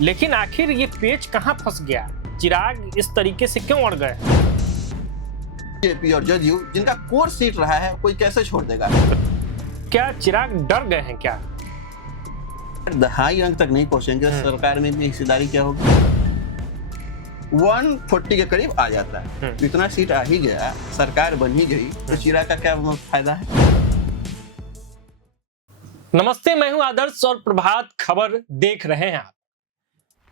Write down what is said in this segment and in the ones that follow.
लेकिन आखिर ये पेच कहां फंस गया? चिराग इस तरीके से क्यों अड़ गए? बीजेपी और जदयू जिनका कोर सीट रहा है, कोई कैसे छोड़ देगा? क्या चिराग डर गए हैं क्या? दहाई अंक तक नहीं पहुंचेंगे, सरकार में भी हिस्सेदारी क्या होगी? 140 के करीब आ जाता है। इतना सीट आ ही गया, सरकार बन ही गई, तो चिराग का क्या फायदा है? नमस्ते, मैं हूं आदर्श और प्रभात खबर देख रहे हैं आप।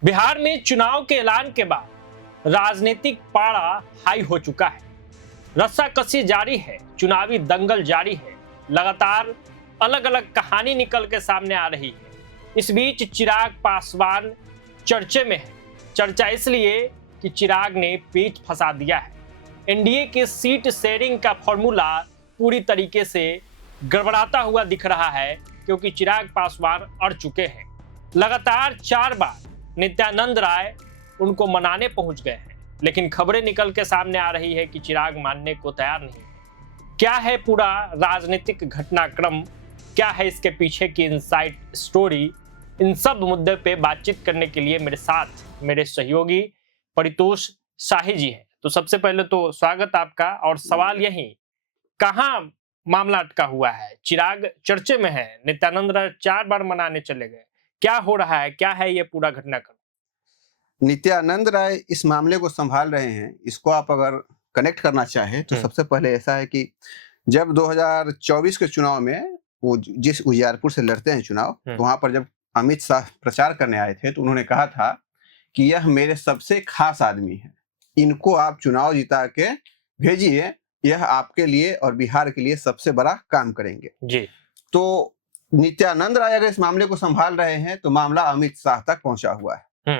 बिहार में चुनाव के ऐलान के बाद राजनीतिक पारा हाई हो चुका है। रस्साकसी जारी है, चुनावी दंगल जारी है, लगातार अलग अलग कहानी निकल के सामने आ रही है। इस बीच चिराग पासवान चर्चे में है। चर्चा इसलिए कि चिराग ने पेच फंसा दिया है। एनडीए के सीट शेयरिंग का फॉर्मूला पूरी तरीके से गड़बड़ाता हुआ दिख रहा है, क्योंकि चिराग पासवान अड़ चुके हैं। लगातार 4 बार नित्यानंद राय उनको मनाने पहुंच गए हैं, लेकिन खबरें निकल के सामने आ रही है कि चिराग मानने को तैयार नहीं है। क्या है पूरा राजनीतिक घटनाक्रम, क्या है इसके पीछे की इनसाइड स्टोरी, इन सब मुद्दे पे बातचीत करने के लिए मेरे साथ मेरे सहयोगी परितोष शाही जी हैं। तो सबसे पहले तो स्वागत आपका। और सवाल यही, कहां मामला अटका हुआ है? चिराग चर्चे में है, नित्यानंद राय 4 बार मनाने चले गए। क्या हो रहा है, क्या है ये पूरा घटनाक्रम? नित्यानंद राय इस मामले को संभाल रहे हैं। इसको आप अगर कनेक्ट करना चाहें तो सबसे पहले ऐसा है कि जब 2024 के चुनाव में वो जिस उजियारपुर से लड़ते हैं चुनाव, तो वहां पर जब अमित शाह प्रचार करने आए थे तो उन्होंने कहा था कि यह मेरे सबसे खास आदमी है, इनको आप चुनाव जिता के भेजिए, यह आपके लिए और बिहार के लिए सबसे बड़ा काम करेंगे जी। तो नित्यानंद राय अगर इस मामले को संभाल रहे हैं तो मामला अमित शाह तक पहुंचा हुआ है।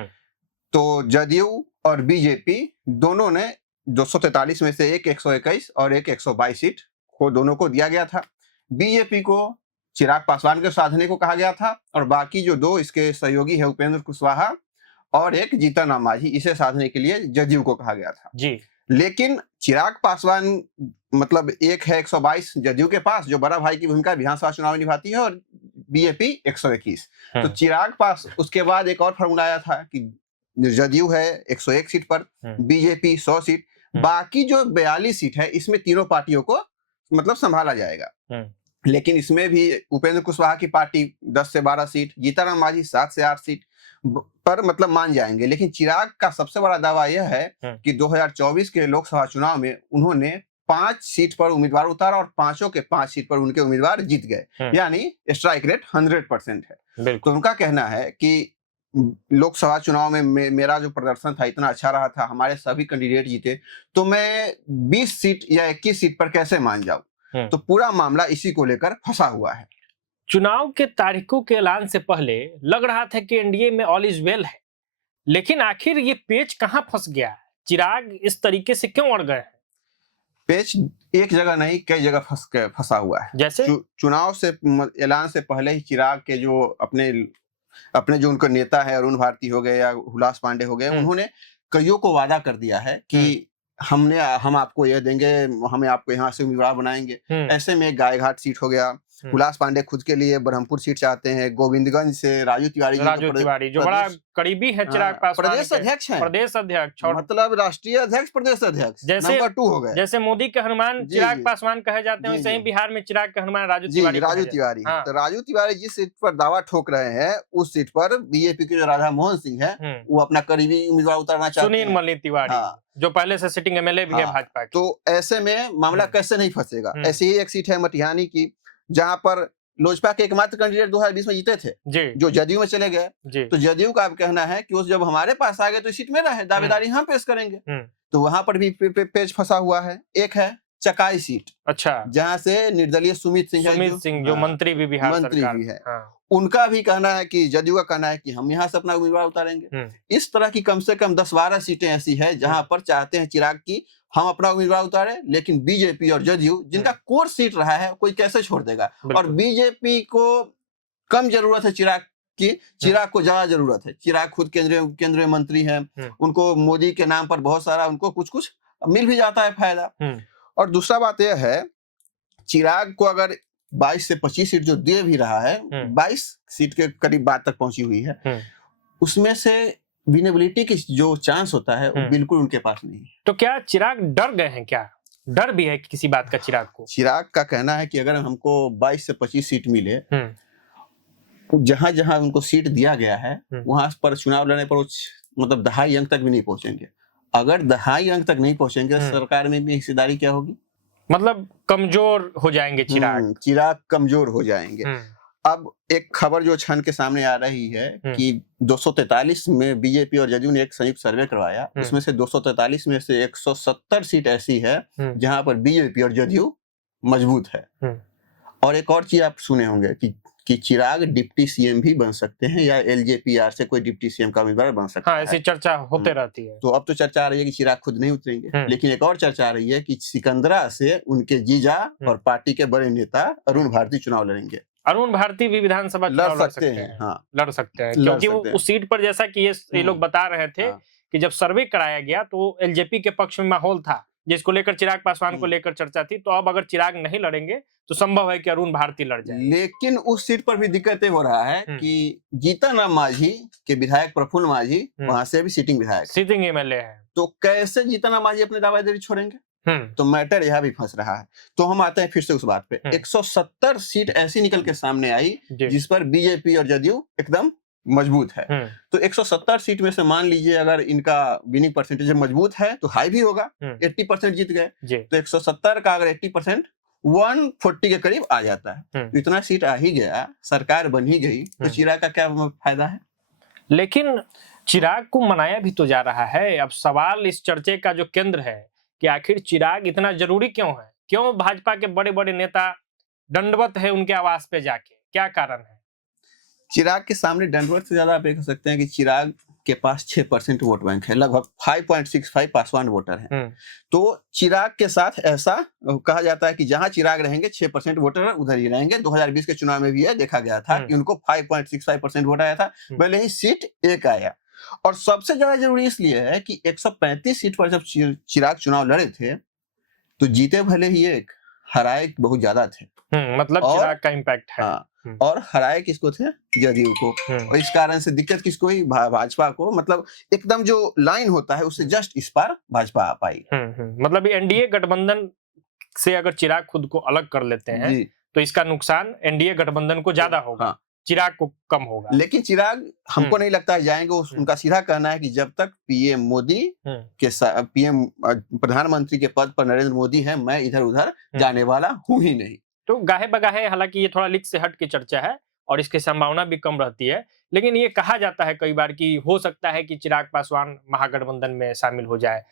तो जदयू और बीजेपी दोनों ने 243 में से एक 121 और एक 122 सीट को दोनों को दिया गया था। बीजेपी को चिराग पासवान के साधने को कहा गया था, और बाकी जो 2 इसके सहयोगी है, उपेंद्र कुशवाहा और एक जीतन राम मांझी, इसे साधने के लिए जदयू को कहा गया था जी। लेकिन चिराग पासवान मतलब एक है 122 जदयू के पास, जो बड़ा भाई की भूमिका विधानसभा चुनाव में निभाती है, और बीजेपी 121। तो चिराग पास उसके बाद एक और फॉर्मूला आया था कि जदयू है 101 सीट पर, बीजेपी 100 सीट, बाकी जो 42 सीट है इसमें तीनों पार्टियों को मतलब संभाला जाएगा। लेकिन इसमें भी उपेंद्र कुशवाहा की पार्टी 10 से 12 सीट, जीतन राम मांझी 7 से 8 सीट पर मतलब मान जाएंगे। लेकिन चिराग का सबसे बड़ा दावा यह है कि 2024 के लोकसभा चुनाव में उन्होंने 5 सीट पर उम्मीदवार उतारा और 5 के 5 सीट पर उनके उम्मीदवार जीत गए, यानी स्ट्राइक रेट 100% है। तो उनका कहना है कि लोकसभा चुनाव में मेरा जो प्रदर्शन था इतना अच्छा रहा था, हमारे सभी कैंडिडेट जीते, तो मैं 20 सीट या 21 सीट पर कैसे मान जाऊं? तो पूरा मामला इसी को लेकर फंसा हुआ है। चुनाव के तारीखों के ऐलान से पहले लग रहा था कि एनडीए में ऑल इज वेल है, लेकिन आखिर ये पेच कहां फंस गया? चिराग इस तरीके से क्यों अड़ गए? पेच एक जगह नहीं, कई जगह फंसा हुआ है। जैसे चुनाव से ऐलान से पहले ही चिराग के जो अपने जो उनके नेता है, अरुण भारती हो गए या हुलास पांडे हो गए, उन्होंने कईयों को वादा कर दिया है कि हम आपको ये देंगे, हमें आपको यहाँ से उम्मीदवार बनाएंगे। ऐसे में गायघाट सीट हो गया, हुलास पांडे खुद के लिए ब्रह्मपुर सीट चाहते हैं, गोविंदगंज से राजू तिवारी जो बड़ा करीबी है चिराग पासवान, प्रदेश अध्यक्ष हैं, प्रदेश अध्यक्ष मतलब राष्ट्रीय अध्यक्ष, प्रदेश अध्यक्ष नंबर 2 हो गए। जैसे मोदी के हनुमान चिराग पासवान कहे जाते हैं, वैसे ही बिहार में चिराग के हनुमान राजू तिवारी। तो राजू तिवारी जिस सीट पर दावा ठोक रहे हैं, उस सीट पर बीजेपी के जो राधा मोहन सिंह है, वो अपना करीबी उम्मीदवार उतारना चाहते हैं, सुनील मल्लिक तिवारी, जो पहले से सिटिंग एमएलए भी है भाजपा की। तो ऐसे में मामला कैसे नहीं फंसेगा? ऐसी ही एक सीट है मटिहानी की, जहां पर लोजपा के एकमात्र कैंडिडेट 2020 में जीते थे, जो जदयू में चले गए। तो जदयू का अब कहना है कि जब हमारे पास आ गए तो सीट में रहे, दावेदारी हम पेश करेंगे। तो वहां पर भी पेच फंसा हुआ है। एक है चकाई सीट, अच्छा, जहां से निर्दलीय सुमित सिंह जो मंत्री भी बिहार मंत्री भी है, उनका भी कहना है कि जदयू का कहना है कि हम यहाँ से अपना उम्मीदवार उतारेंगे। इस तरह की कम से कम 10-12 सीटें ऐसी है जहां पर चाहते हैं चिराग की हम अपना उम्मीदवार उतारे, लेकिन बीजेपी और जदयू जिनका कोर सीट रहा है, कोई कैसे छोड़ देगा? और बीजेपी को कम जरूरत है चिराग की, चिराग को ज्यादा जरूरत है। चिराग खुद केंद्रीय मंत्री है, उनको मोदी के नाम पर बहुत सारा उनको कुछ मिल भी जाता है फायदा। और दूसरा बात यह है, चिराग को अगर 22 से 25 सीट जो दे भी रहा है, 22 सीट के करीब बात तक पहुंची हुई है, उसमें से विनेबिलिटी की जो चांस होता है वो बिल्कुल उनके पास नहीं है। तो क्या चिराग डर गए हैं? क्या डर भी है किसी बात का चिराग को? चिराग का कहना है कि अगर हमको 22 से 25 सीट मिले, जहां जहां उनको सीट दिया गया है वहां पर चुनाव लड़ने पर वो मतलब 2.5 अंक तक भी नहीं पहुंचेंगे। अगर 2.5 अंक तक नहीं पहुंचेंगे सरकार में भी हिस्सेदारी क्या होगी? मतलब कमजोर हो जाएंगे चिराग। चिराग कमजोर हो जाएंगे। अब एक खबर जो छन के सामने आ रही है कि 243 में बीजेपी और जदयू ने एक संयुक्त सर्वे करवाया, उसमें से 243 में से 170 सीट ऐसी है जहां पर बीजेपी और जदयू मजबूत है। और एक और चीज आप सुने होंगे कि चिराग डिप्टी सीएम भी बन सकते हैं या एलजेपीआर से कोई डिप्टी सीएम का उम्मीदवार बन सकता है। ऐसी चर्चा होते रहती है। तो अब तो चर्चा आ रही है कि चिराग खुद नहीं उतरेंगे, लेकिन एक और चर्चा आ रही है कि सिकंदरा से उनके जीजा और पार्टी के बड़े नेता अरुण भारती चुनाव लड़ेंगे। अरुण भारती भी विधानसभा चुनाव लड़ सकते हैं। हाँ, लड़ सकते हैं क्योंकि वो उस सीट पर, जैसा कि ये लोग बता रहे थे कि जब सर्वे कराया गया तो एलजेपी के पक्ष में माहौल था, जिसको लेकर चिराग पासवान को लेकर चर्चा थी। तो अब अगर चिराग नहीं लड़ेंगे तो संभव है कि अरुण भारती लड़ जाए। लेकिन उस सीट पर भी दिक्कत ये हो रहा है कि जीतन राम मांझी के विधायक प्रफुल्ल मांझी वहां से भी सिटिंग विधायक, सिटिंग एमएलए है। तो कैसे जीतन राम मांझी अपनी दावेदारी छोड़ेंगे? तो मैटर यहाँ भी फंस रहा है। तो हम आते हैं फिर से उस बात पे। 170 सीट ऐसी निकल के सामने आई जिस पर बीजेपी और जदयू एकदम मजबूत है। तो 170 सीट में से मान लीजिए अगर इनका विनिंग परसेंटेज मजबूत है तो हाई भी होगा, 80% जीत गए। तो 170 का अगर 80% 140 के करीब आ जाता है, तो इतना सीट आ ही गया, सरकार बन ही गई, तो चिराग का क्या फायदा है? लेकिन चिराग को मनाया भी तो जा रहा है। अब सवाल इस चर्चे का जो केंद्र है कि आखिर चिराग इतना जरूरी क्यों है? क्यों भाजपा के बड़े बड़े नेता दंडवत है उनके आवास पे जाके? क्या कारण है? चिराग के सामने दंडवत से ज्यादा आप कह सकते हैं कि चिराग के पास 6% वोट बैंक है, लगभग 5.65 पासवान वोटर हैं। तो चिराग के साथ ऐसा कहा जाता है कि जहां चिराग रहेंगे 6% वोटर उधर ही रहेंगे। 2020 के चुनाव में भी यह देखा गया था कि उनको 5.65% वोट आया था, भले ही सीट एक आया। और सबसे ज्यादा जरूरी इसलिए है कि 135 सीट पर जब चिराग चुनाव लड़े थे तो जीते भले ही एक, हराए बहुत ज्यादा थे। मतलब चिराग का इम्पैक्ट है। और हराए किसको थे? जदयू को। और इस कारण से दिक्कत किसको हुई? भाजपा को। मतलब एकदम जो लाइन होता है उससे जस्ट इस पार भाजपा आ पाई। मतलब एनडीए गठबंधन से अगर चिराग खुद को अलग कर लेते हैं तो इसका नुकसान एनडीए गठबंधन को ज्यादा होगा, चिराग को कम होगा। लेकिन चिराग हमको नहीं लगता है जाएंगे। उनका सीधा कहना है कि जब तक पीएम मोदी के पीएम प्रधानमंत्री के पद पर नरेंद्र मोदी है, मैं इधर उधर जाने वाला हूं ही नहीं। तो गाहे बगाहे, हालांकि ये थोड़ा लीक से हट की चर्चा है और इसकी संभावना भी कम रहती है, लेकिन ये कहा जाता है कई बार कि हो सकता है कि चिराग पासवान महागठबंधन में शामिल हो जाए।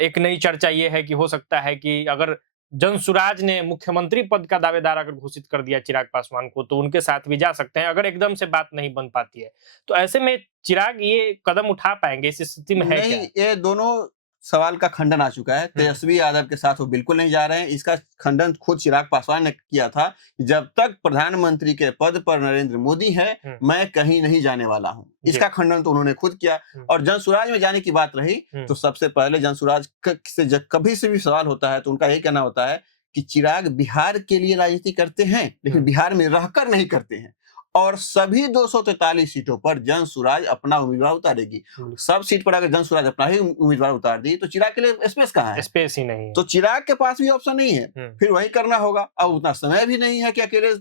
एक नई चर्चा ये है कि हो सकता है कि अगर जनसुराज ने मुख्यमंत्री पद का दावेदार अगर घोषित कर दिया चिराग पासवान को तो उनके साथ भी जा सकते हैं, अगर एकदम से बात नहीं बन पाती है। तो ऐसे में चिराग ये कदम उठा पाएंगे? इस स्थिति में है क्या? ये दोनों सवाल का खंडन आ चुका है। तेजस्वी यादव के साथ वो बिल्कुल नहीं जा रहे हैं। इसका खंडन खुद चिराग पासवान ने किया था, जब तक प्रधानमंत्री के पद पर नरेंद्र मोदी है मैं कहीं नहीं जाने वाला हूं। इसका खंडन तो उन्होंने खुद किया। और जनसुराज में जाने की बात रही तो सबसे पहले जनसुराज से जब कभी से भी सवाल होता है तो उनका यही कहना होता है कि चिराग बिहार के लिए राजनीति करते हैं लेकिन बिहार में रहकर नहीं करते हैं। और सभी 243 सीटों पर जनसुराज अपना उम्मीदवार उतारेगी। सब सीट पर अगर जनसुराज अपना ही उम्मीदवार उतार दी तो चिराग के लिए स्पेस कहाँ है? स्पेस ही नहीं। तो चिराग के पास भी ऑप्शन नहीं है, फिर वही करना होगा। अब उतना समय भी नहीं है कि अकेले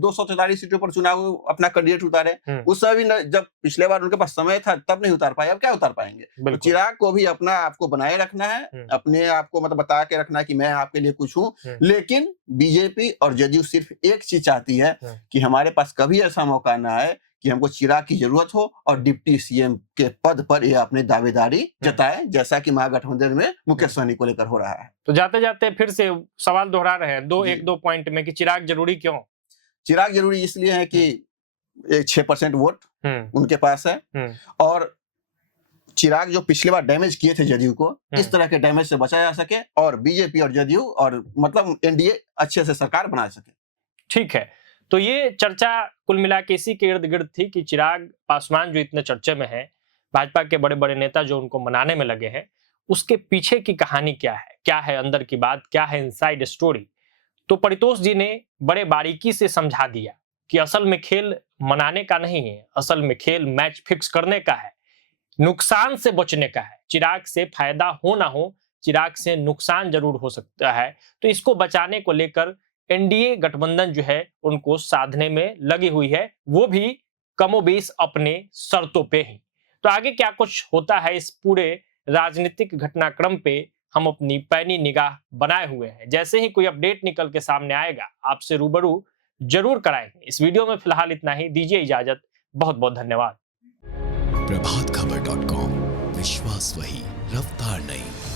243 सीटों पर चुनाव अपना कैंडिडेट उतारे। उस समय भी जब पिछले बार उनके पास समय था तब नहीं उतार पाए, अब क्या उतार पाएंगे? तो चिराग को भी अपना आपको बनाए रखना है, अपने आप को मतलब बता के रखना है कि मैं आपके लिए कुछ हूँ। लेकिन बीजेपी और जदयू सिर्फ एक चीज चाहती है कि हमारे पास कभी ऐसा मौका ना आए कि हमको चिराग की जरूरत हो और डिप्टी सीएम के पद पर ये अपने दावेदारी जताए, जैसा कि महागठबंधन में मुकेश सहनी को लेकर हो रहा है। तो जाते जाते फिर से सवाल दोहरा रहे हैं एक दो पॉइंट में कि चिराग जरूरी क्यों? चिराग जरूरी इसलिए है कि 6% वोट उनके पास है और चिराग जो पिछली बार डैमेज किए थे जदयू को, इस तरह के डैमेज से बचा जा सके और बीजेपी और जदयू और मतलब एनडीए अच्छे से सरकार बना सके। ठीक है, तो ये चर्चा कुल मिला के इसी के इर्द गिर्द थी कि चिराग पासवान जो इतने चर्चे में है, भाजपा के बड़े बड़े नेता जो उनको मनाने में लगे हैं, उसके पीछे की कहानी क्या है अंदर की बात, क्या है इनसाइड स्टोरी। तो परितोष जी ने बड़े बारीकी से समझा दिया कि असल में खेल मनाने का नहीं है, असल में खेल मैच फिक्स करने का है, नुकसान से बचने का है। चिराग से फायदा हो ना हो, चिराग से नुकसान जरूर हो सकता है, तो इसको बचाने को लेकर एनडीए गठबंधन जो है उनको साधने में लगी हुई है, वो भी कमोबेश अपने शर्तों पे ही। तो आगे क्या कुछ होता है इस पूरे राजनीतिक घटनाक्रम पे हम अपनी पैनी निगाह बनाए हुए हैं। जैसे ही कोई अपडेट निकल के सामने आएगा आपसे रूबरू जरूर कराएंगे। इस वीडियो में फिलहाल इतना ही, दीजिए इजाजत। बहुत बहुत धन्यवाद। प्रभात खबर .com, विश्वास वही, रफ्तार नहीं।